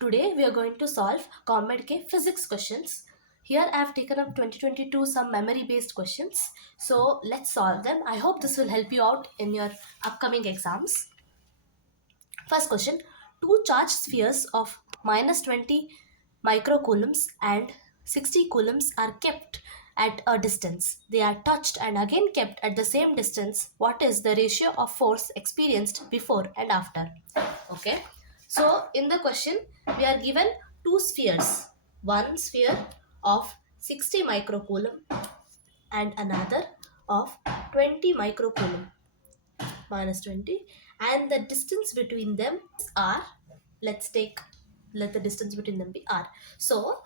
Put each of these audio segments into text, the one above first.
Today we are going to solve COMEDK physics questions. Here I have taken up 2022 some memory based questions. So let's solve them. I hope this will help you out in your upcoming exams. First question, two charged spheres of minus 20 microcoulombs and 60 coulombs are kept at a distance. They are touched and again kept at the same distance. What is the ratio of force experienced before and after? Okay. So in the question, we are given two spheres. One sphere of 60 microcoulomb and another of 20 microcoulomb minus 20, and the distance between them is r. Let the distance between them be r. So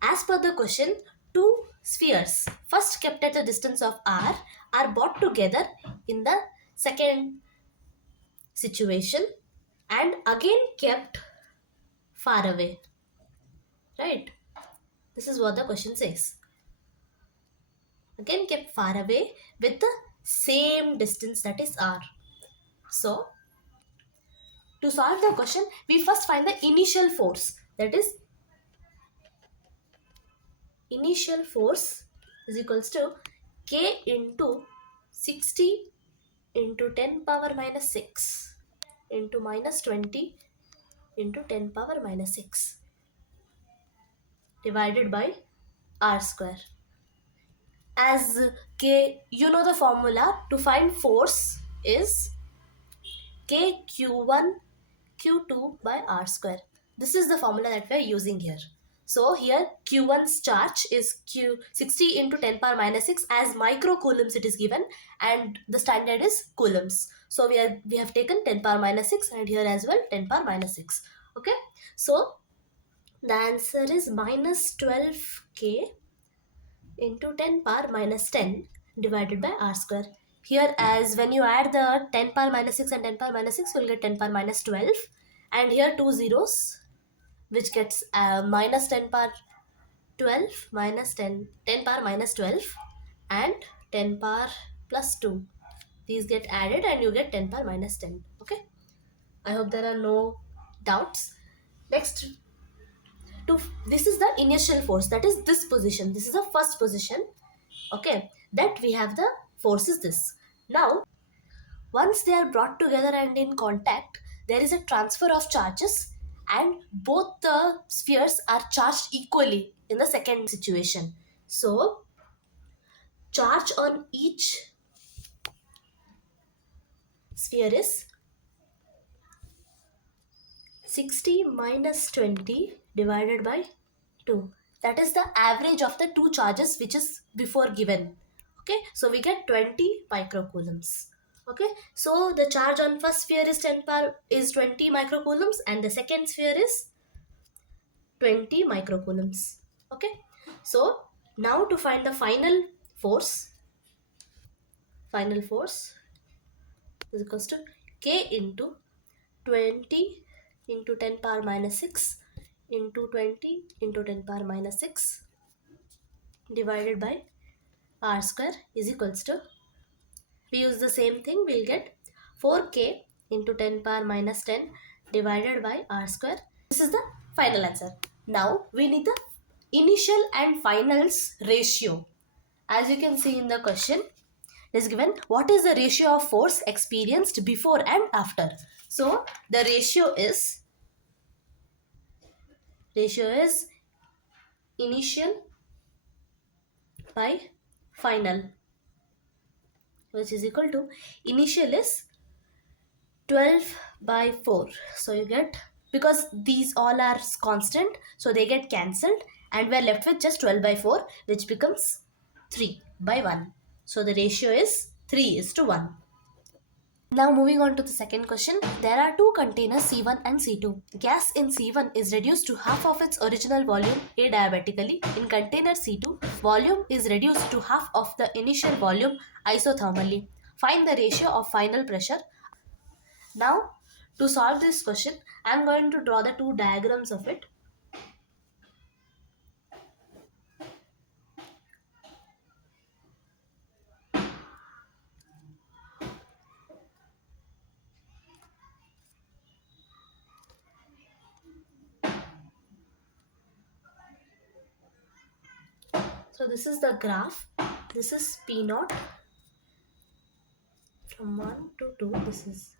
as per the question, two spheres first kept at a distance of r are brought together in the second situation and again kept far away, right? This is what the question says. Again kept far away with the same distance, that is r. So to solve the question, we first find the initial force. That is, initial force is equals to k into 60 into 10 power minus 6 into minus 20 into 10 power minus 6 divided by r square. As k, you know the formula to find force is k q1 q2 by r square. This is the formula that we are using here. So here q1's charge is q 60 into 10 power minus 6 as microcoulombs it is given, and the standard is coulombs. So we have taken 10 power minus 6 and here as well 10 power minus 6. Okay. So the answer is minus 12k into 10 power minus 10 divided by r square. Here, as when you add the 10 power minus 6 and 10 power minus 6, you will get 10 power minus 12. And here two zeros, which gets minus 10 power 12 minus 10 power minus 12 and 10 power plus 2. These get added and you get 10 power minus 10. Okay. I hope there are no doubts. Next, this is the initial force, that is this position. This is the first position. Okay, that we have the force is this. Now once they are brought together and in contact, there is a transfer of charges and both the spheres are charged equally in the second situation. So charge on each sphere is 60 minus 20 divided by 2. That is the average of the two charges which is before given. Okay, so we get 20 microcoulombs. Okay, so the charge on first sphere is 20 microcoulombs and the second sphere is 20 microcoulombs. Okay, so now to find the final force is equals to k into 20 into 10 power minus 6 into 20 into 10 power minus 6 divided by r square is equals to, we use the same thing, we'll get 4k into 10 power minus 10 divided by r square. This is the final answer. Now we need the initial and finals ratio. As you can see in the question, it is given what is the ratio of force experienced before and after. So the ratio is initial by final, which is equal to, initial is 12 by 4. So you get, because these all are constant, so they get cancelled and we are left with just 12 by 4, which becomes 3 by 1. So the ratio is 3:1. Now moving on to the second question. There are two containers C1 and C2. Gas in C1 is reduced to half of its original volume adiabatically. In container C2, volume is reduced to half of the initial volume isothermally. Find the ratio of final pressure. Now to solve this question, I am going to draw the two diagrams of it. So this is the graph. This is P naught from 1 to 2. This is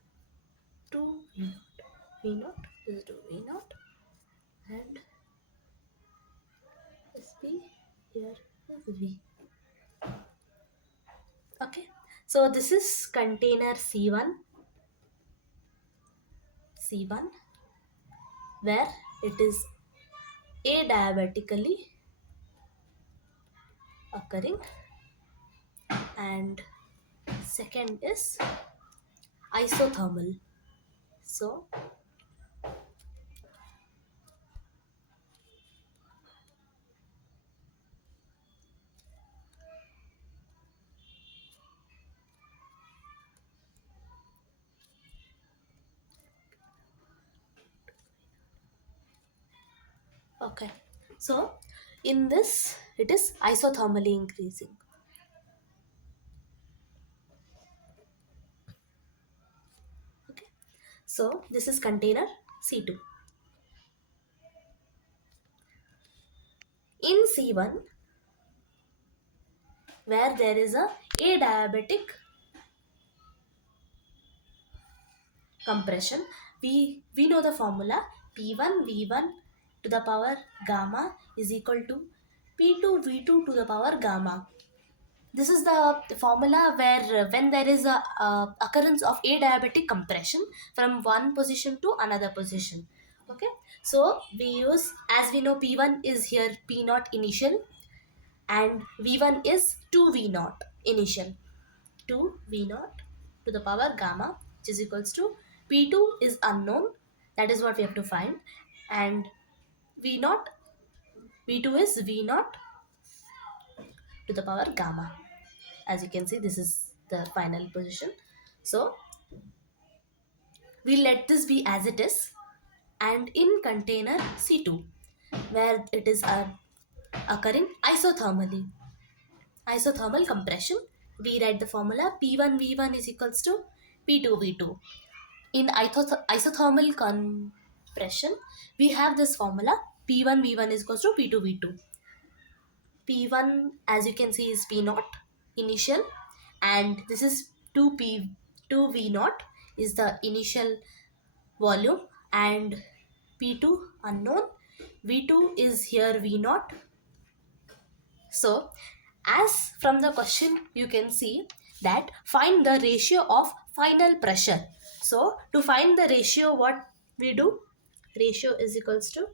2 V naught. V naught. This is 2 V naught. And this P here is V. Okay. So this is container C1, where it is adiabatically occurring, and second is isothermal. So okay, so in this it is isothermally increasing. Okay, so this is container C2. In C1, where there is a adiabatic compression, we know the formula. P1 V1 to the power gamma is equal to P2 V2 to the power gamma. This is the formula where when there is a occurrence of adiabatic compression from one position to another position. Okay, so we use, as we know, P1 is here P naught initial, and V1 is 2 V naught initial. 2 V naught to the power gamma, which is equals to P2 is unknown, that is what we have to find, and V naught, V2 is V naught to the power gamma. As you can see, this is the final position. So we let this be as it is, and in container C2, where it is occurring isothermal compression, we write the formula P1 V1 is equals to P2 V2. In isothermal compression, we have this formula P1 V1 is equals to P2 V2. P1, as you can see, is P naught initial, and this is 2 V naught is the initial volume, and P2 unknown, V2 is here V naught. So as from the question you can see that find the ratio of final pressure. So to find the ratio, what we do, ratio is equals to,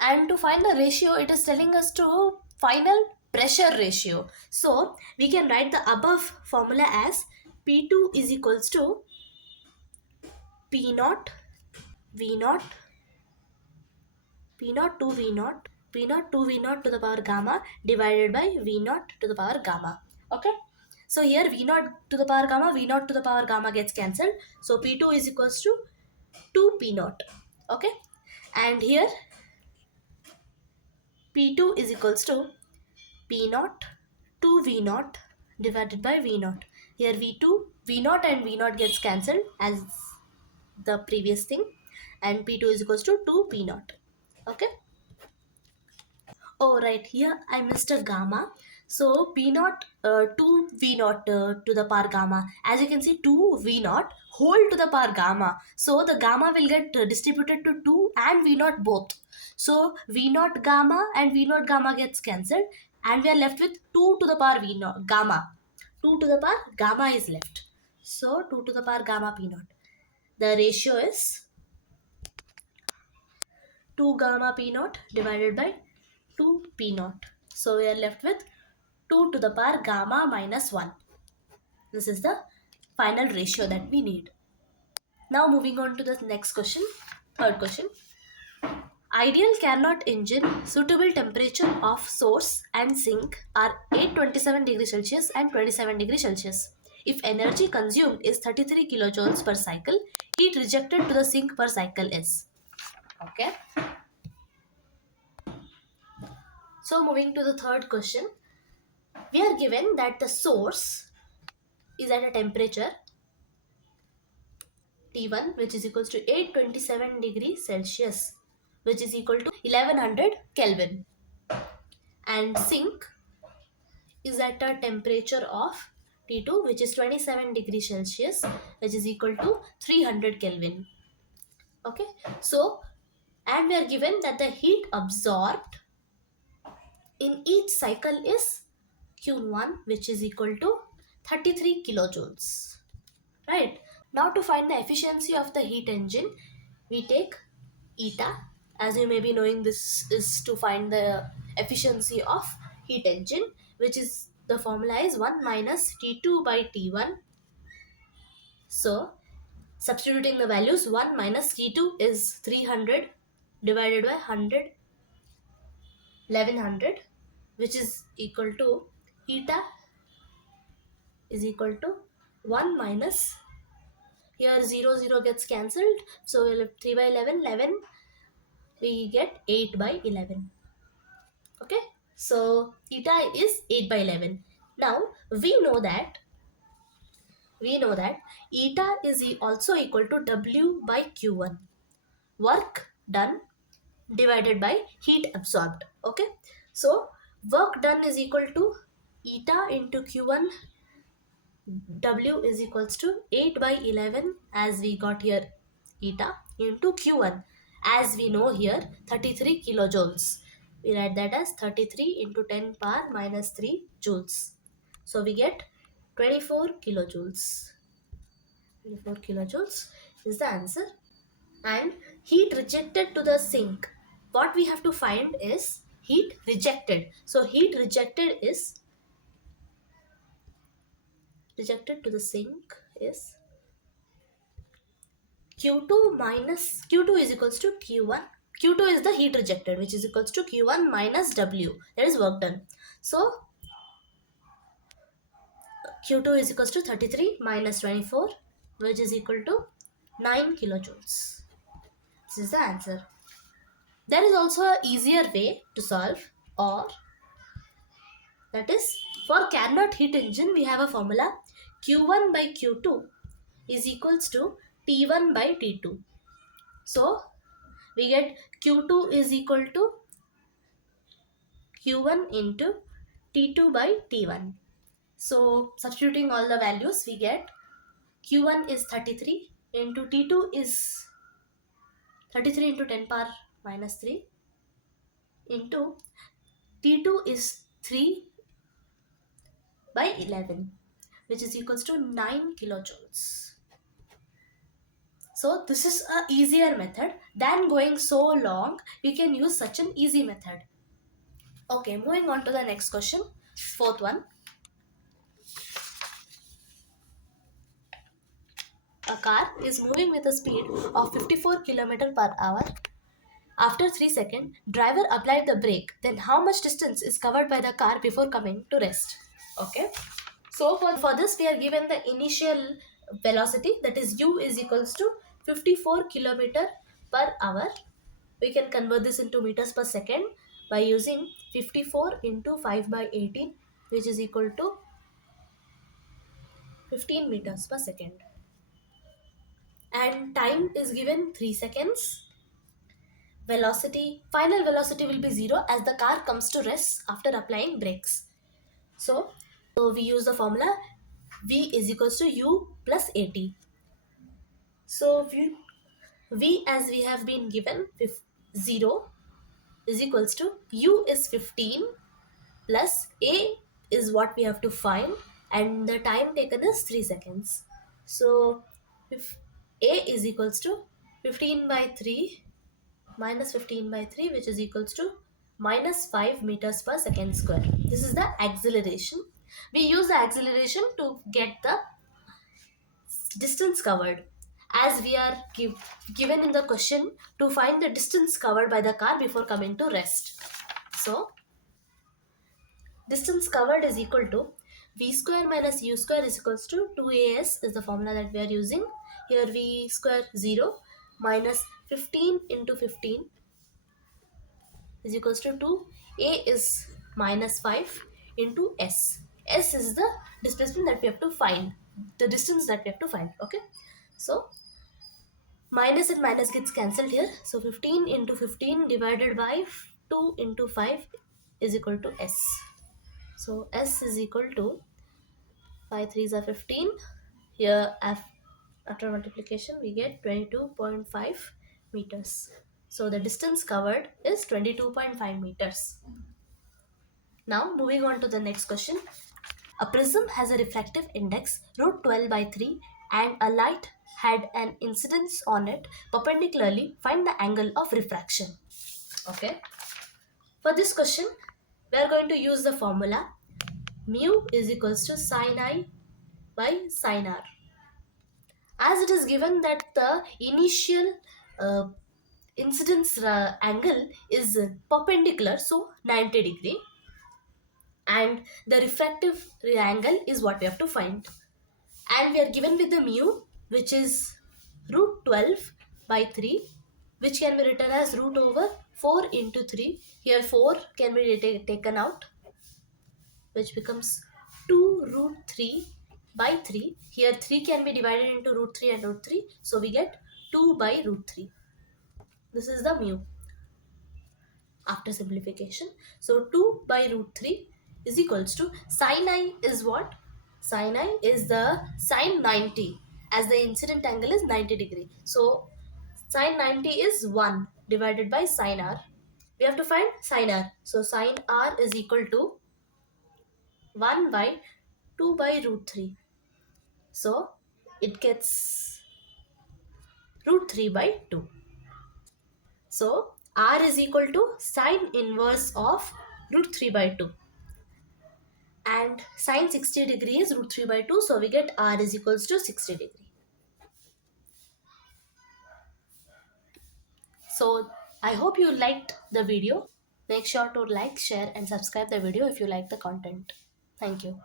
and to find the ratio it is telling us to final pressure ratio. So we can write the above formula as P2 is equals to P naught V naught P naught 2 V naught P naught 2 V naught to the power gamma divided by V naught to the power gamma. Okay, so here V naught to the power gamma, V naught to the power gamma gets cancelled, so P2 is equals to 2 P naught. Okay, and here P2 is equals to P naught 2 V naught divided by V naught. Here V2, V naught and V naught gets cancelled as the previous thing, and P2 is equals to 2 P naught. Okay. Oh, right, here I missed a gamma. So P naught 2 V naught to the power gamma. As you can see, 2 V naught whole to the power gamma. So the gamma will get distributed to 2 and V naught both. So V naught gamma and V naught gamma gets cancelled, and we are left with 2 to the power V naught gamma. 2 to the power gamma is left. So 2 to the power gamma P naught. The ratio is 2 gamma P naught divided by 2 P naught. So we are left with 2 to the power gamma minus 1. This is the final ratio that we need. Now moving on to the next question, third question. Ideal Carnot engine suitable temperature of source and sink are 827 degrees Celsius and 27 degrees Celsius. If energy consumed is 33 kilojoules per cycle, heat rejected to the sink per cycle is. Okay. So moving to the third question, we are given that the source is at a temperature T1, which is equals to 827 degrees Celsius, which is equal to 1100 Kelvin. And sink is at a temperature of T2, which is 27 degrees Celsius, which is equal to 300 Kelvin. Okay, so, and we are given that the heat absorbed in each cycle is Q1, which is equal to 33 kilojoules. Right? Now to find the efficiency of the heat engine, we take eta. As you may be knowing, this is to find the efficiency of heat engine, which is the formula is 1 minus T2 by T1. So substituting the values, 1 minus T2 is 300 divided by 100, 1100, which is equal to eta is equal to 1 minus, here 0 0 gets cancelled, so we'll have 3 by 11, 11, we get 8 by 11. Okay, so theta is 8 by 11. Now we know that eta is also equal to W by Q1, work done divided by heat absorbed. Okay, so work done is equal to eta into Q1. W is equals to 8 by 11, as we got here eta, into Q1, as we know here 33 kilojoules. We write that as 33 into 10 power minus 3 joules. So we get 24 kilojoules. 24 kilojoules is the answer. And heat rejected to the sink. What we have to find is heat rejected. So heat rejected to the sink is Q2 minus Q2 is equals to Q1. Q2 is the heat rejected, which is equals to Q1 minus W. That is work done. So Q2 is equals to 33 minus 24, which is equal to 9 kilojoules. This is the answer. There is also an easier way to solve, or that is for Carnot heat engine we have a formula Q1 by Q2 is equals to T1 by T2. So we get Q2 is equal to Q1 into T2 by T1. So substituting all the values, we get Q1 is 33 into T2 is 33 into 10 power minus 3 into T2 is 3 by 11, which is equals to 9 kilojoules. So this is a easier method than going so long. We can use such an easy method. Okay, moving on to the next question, fourth one. A car is moving with a speed of 54 km per hour. After 3 seconds, driver applied the brake. Then how much distance is covered by the car before coming to rest? Okay. So for this we are given the initial velocity, that is u is equals to 54 km per hour. We can convert this into meters per second by using 54 into 5 by 18, which is equal to 15 meters per second. And time is given 3 seconds. Final velocity will be 0 as the car comes to rest after applying brakes. So we use the formula V is equals to U plus AT. So V as we have been given 0 is equals to U is 15 plus A is what we have to find, and the time taken is 3 seconds. So if A is equals to 15 by 3 minus 15 by 3, which is equals to minus 5 meters per second square. This is the acceleration. We use the acceleration to get the distance covered, as we are given in the question to find the distance covered by the car before coming to rest. So distance covered is equal to v square minus u square is equals to 2as is the formula that we are using. Here v square 0 minus 15 into 15 is equals to 2. A is minus 5 into S. S is the displacement that we have to find, the distance that we have to find. Okay. So Minus and minus gets cancelled here. So 15 into 15 divided by 2 into 5 is equal to S. So S is equal to 5 threes are 15. Here after multiplication we get 22.5 meters. So the distance covered is 22.5 meters. Now moving on to the next question. A prism has a refractive index root 12 by 3 and a light had an incidence on it perpendicularly. Find the angle of refraction. Okay. For this question, we are going to use the formula mu is equals to sine I by sine R. As it is given that the initial uh, incidence angle is perpendicular, so 90 degree, and the refractive angle is what we have to find. And we are given with the mu, which is root 12 by 3, which can be written as root over 4 into 3. Here 4 can be taken out, which becomes 2 root 3 by 3. Here 3 can be divided into root 3 and root 3. So we get 2 by root 3. This is the mu after simplification. So 2 by root 3 is equals to sin I is what? Sin I is the sine 90, as the incident angle is 90 degree. So sine 90 is 1 divided by sine R. We have to find sine R. So sine R is equal to 1 by 2 by root 3. So it gets root 3 by 2. So R is equal to sine inverse of root 3 by 2. And sine 60 degree is root 3 by 2. So we get R is equals to 60 degree. So I hope you liked the video. Make sure to like, share and subscribe the video if you like the content. Thank you.